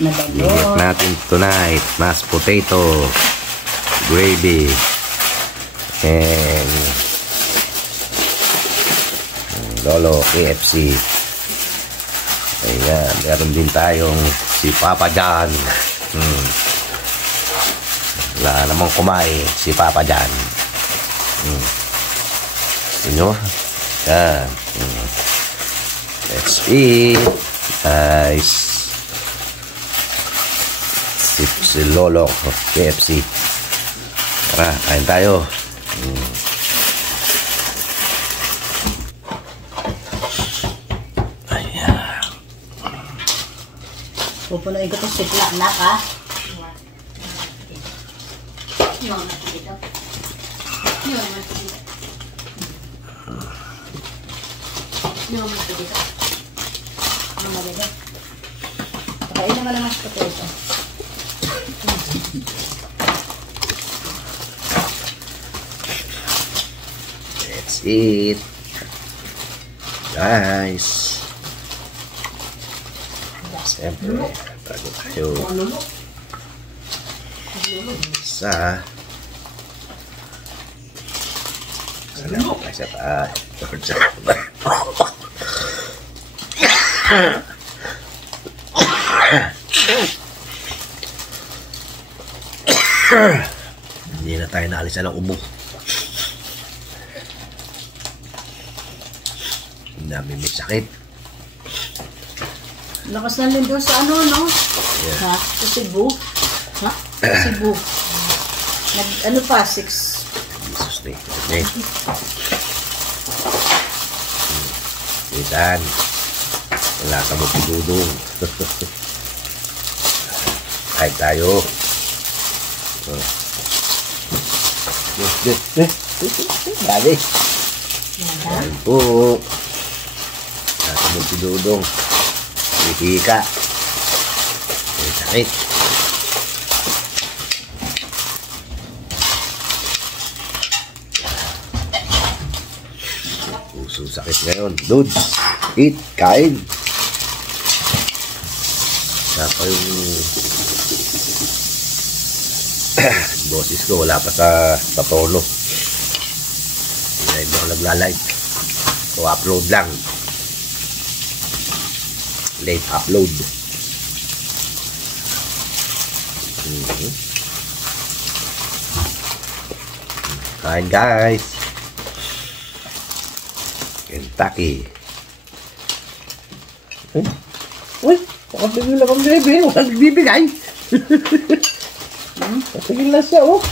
na Bigyan natin tonight, mashed potato, gravy, and Lolo KFC. Ayan, meron din tayong si Papa John. Wala namang kumain si Papa John. Sino? Yan. Let's eat, guys. Si Lolo KFC. Tara, kain tayo. Ayan. Pupunuin ko itong sikla, anak, ha? Yung dito. Yung dito. Yung dito. Ang maganda. Pakain naman ang mashed potato. Let's eat, guys. Siyempre, bago tayo isa pa hindi na tayo naalisan ng ubo. Dami may sakit. Lakas na rin doon sa ano, no? Yeah. Ha? Sa Cebu. Ha? Sa Cebu. Ano pa? 6. Jesus name. Okay. Isan. Wala ka mo pinudong. Kahit tayo. Dali. Yan po. Wala ka mo pinudong. Hika. May sakit. Puso sakit ngayon. Dudes, eat, kain. Saka yung boses ko wala pa sa tono. Hindi ako nagla-live. So upload lang. Late upload. Kain, guys. Kentucky. Uy, nakabigil akong bebe. Walang nagbibigay. Nakabigil na siya, oh.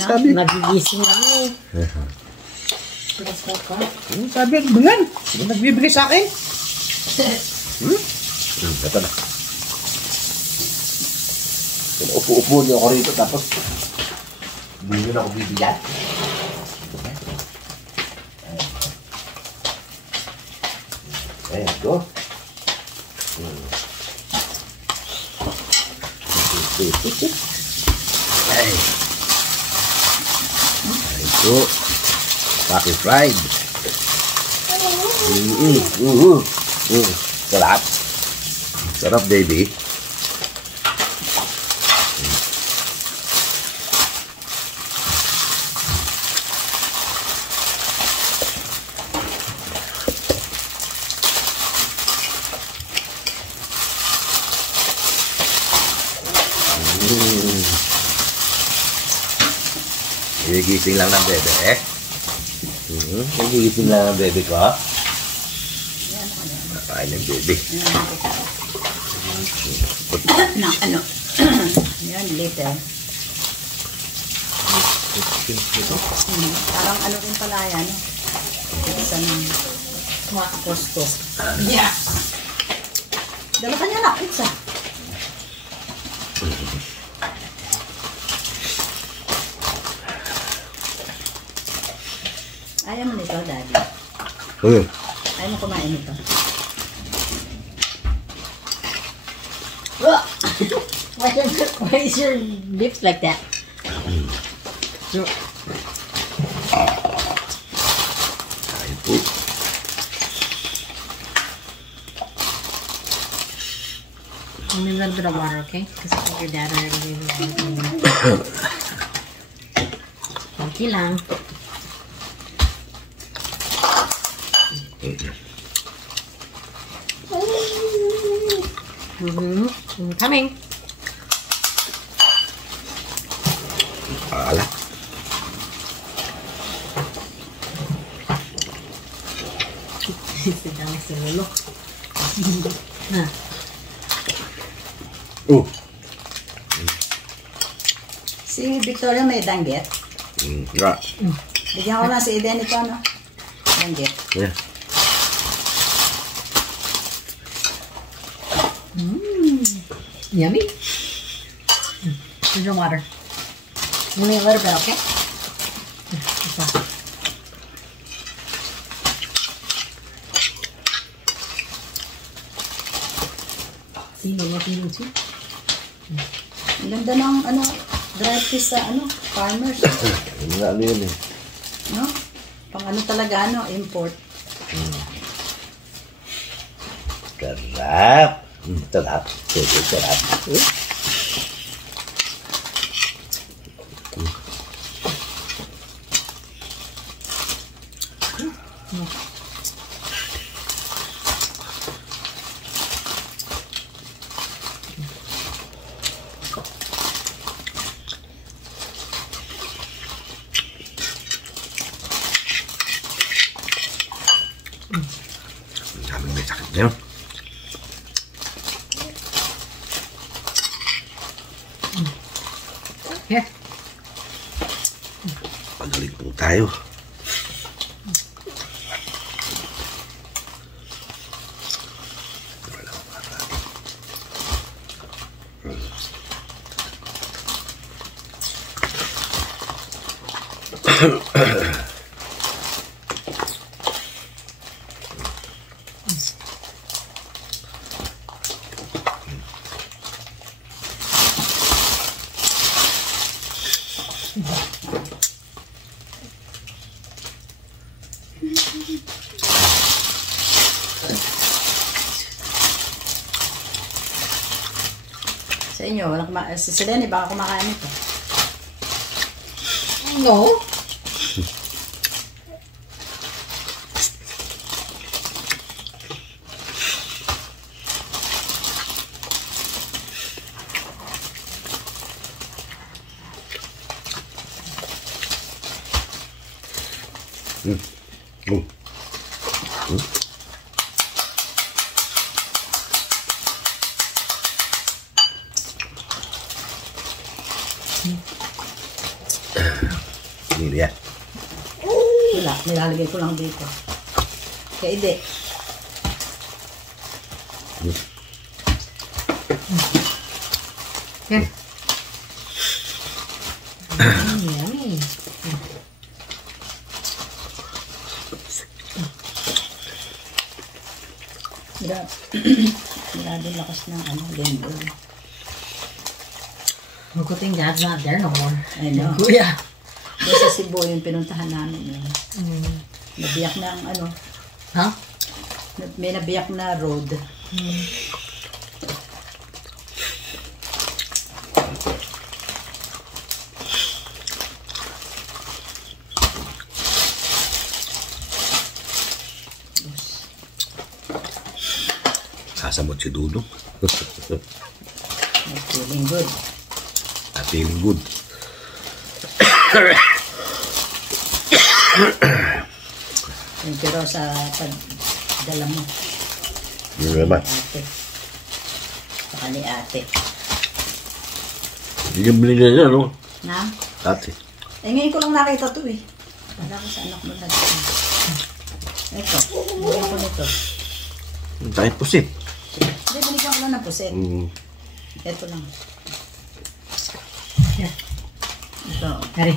Sabi? Nagigising ako. Sabi, bangan. Nagbibigay sa akin. Ito na. Upo-upo niyo ako rito tapos hindi nyo na ako bibigyan. Ayan, go. Ay. Ito. Paki fried. Sarap. Sarap, baby. Gigising lang ng bebe, eh. Gigising lang ng bebe ko, ha? Nakain ng bebe. Ano? Yan, later. Parang ano rin pala yan. Isa ng Costco. Yeah. Dala ka niya na, pizza. Ayaw mo nito, Daddy. Ayaw mo kumain nito. Why is your lips like that? Kain po. Only a little bit of water, okay? Because I think your dad already gave you konti lang. I'm coming. Ala. Sit down sa ulo. Na. Oh. Si Victoria may danggit. Yeah. Bigyan ko lang si Eden ito, no? Danggit. Yeah. Yummy. Here's your water. Only a little bit, okay? See, you're looking too. Ang ganda ng, dry fish sa, farmers. Ano yun eh. No? Pang talaga, import. Sarap. Sarap. Sarap. Daming may sakit na yun. Here. Pagaling po tayo. Sa inyo, si Lenny baka kumakain ito. No. Hindi yan. Wala, nilalagay ko lang dito. Kaya hindi. Here. Yummy. Maraming lakas ng lindol. Good thing Dad's not there no more. I know. Kuya. Doon sa Cebu yung pinuntahan namin. Nabiyak na ang Huh? may nabiyak na road. Sasamot si Dudong. Feeling good. Feeling good. Pero sa pagdala mo. Yun naman. Ate. Saka ni ate. Hindi yung binigyan niya, no? Na? Ate. Ngayon ko lang nakita to eh. Wala ko sa anak mo lang. Ito. Bigyan ko nito. Tayo pusit. Hindi, binigyan ko lang ng puset. Ito lang. Here. Ito. Ready.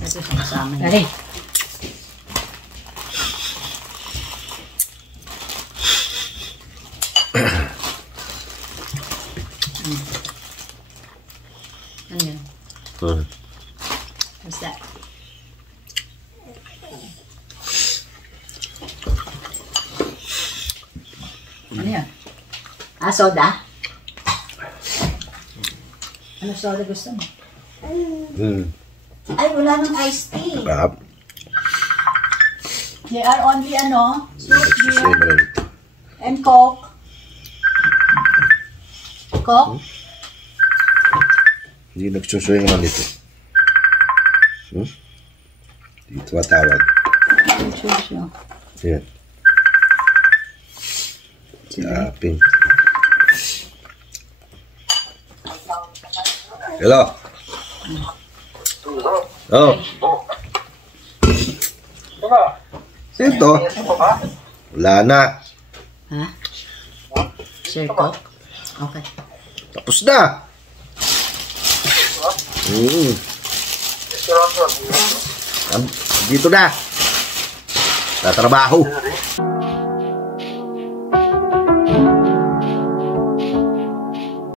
Ito sa kasama niya. Ready. Ano yun? What's that? Ano yan? Ah, soda? Ano soda gusto mo? Ay, wala nang iced tea. Sarap. They are only sweet Nagsusay beer mo lang ito. and Coke. Coke? Hindi nagsusuy naman ito. Dito matawag. Sure. Yan. Saping. Hello. Oh. Sino to? Wala na. Ha? Sure, Coke? Okay. Tapos na. Dito na. Tatrabaho.